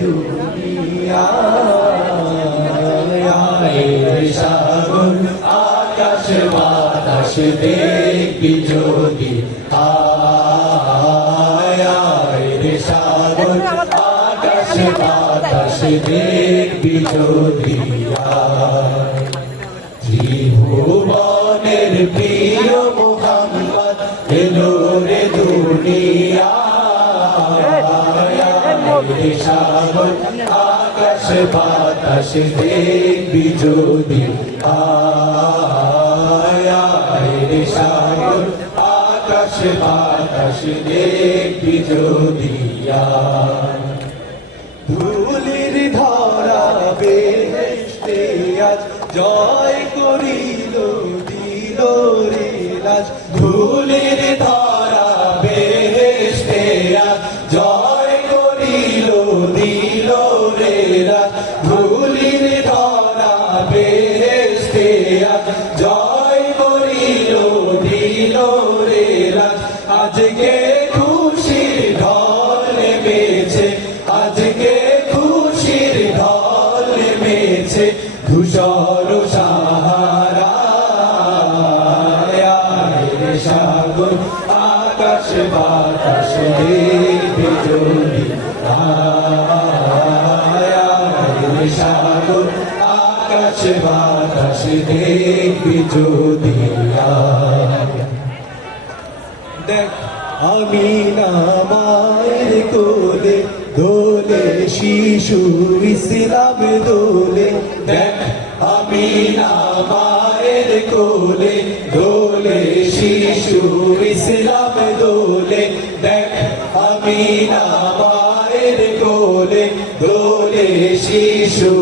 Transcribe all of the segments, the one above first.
দুনিয়া সাগর আকাশ বাতাস দেখবি যদি রে ত্রিভুবনের প্রিয় মোহাম্মদ সাগর আকাশ বাতাস দেখবি যদি আয় আকাশ বাতাস দেখবি যদি ধুলির ধরা বেহেশতে আজ জয় করিল, দিল রে লাজ ধুলির আজকে খুশির ঢল নেমেছে, আজকে খুশির ঢল নেমেছে, ধূসর সাহারা সাগর, আকাশ বাতাস রে সাগর, আকাশ বাতাস দেখবে যদি দেখ আমি না মায়ের কোলে, দোলে শিশু ইসলাম দোলে। দেখ, আমি না মায়ের কোলে, দোলে শিশু ইসলাম দোলে। দেখ, আমি না কোলে, দোলে শিশু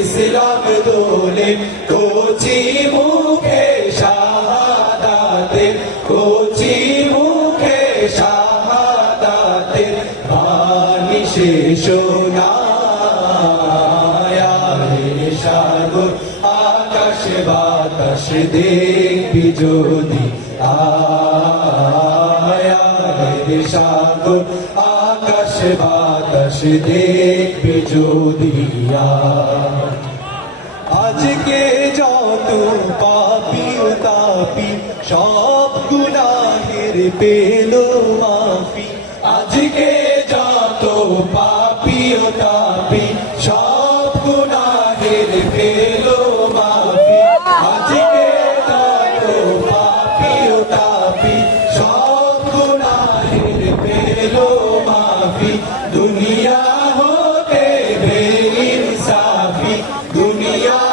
ইসলাম দোলে। কোচি মুখে মুখে শাহাদাতে বাণী শেষ সাগর আকাশ বাতাস দেখবি যদি আয়া। সাগর আকাশ বাতাস দেখবি যদি আজকে যত পাপি তাপি সব গুনাহের পেল মাফি, আজকে যত পাপি ও তাপি, সব গুনাহের পেল মাফি, আজকে যত পাপি ও তাপি, সব গুনাহের পেল মাফি, দুনিয়া হতে সাফি দুনিয়া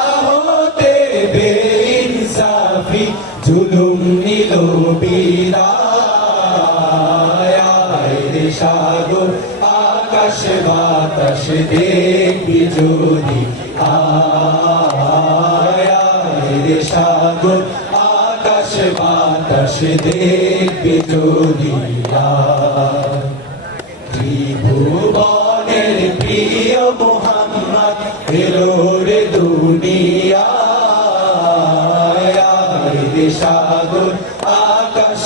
সাগর, আকাশ বাতাস দেখবি যদি। আয় সাগর, আকাশ বাতাস দেখবি যদি। ত্রিভুবনের প্রিয় মোহাম্মদ দুনিয়া। সাগর, আকাশ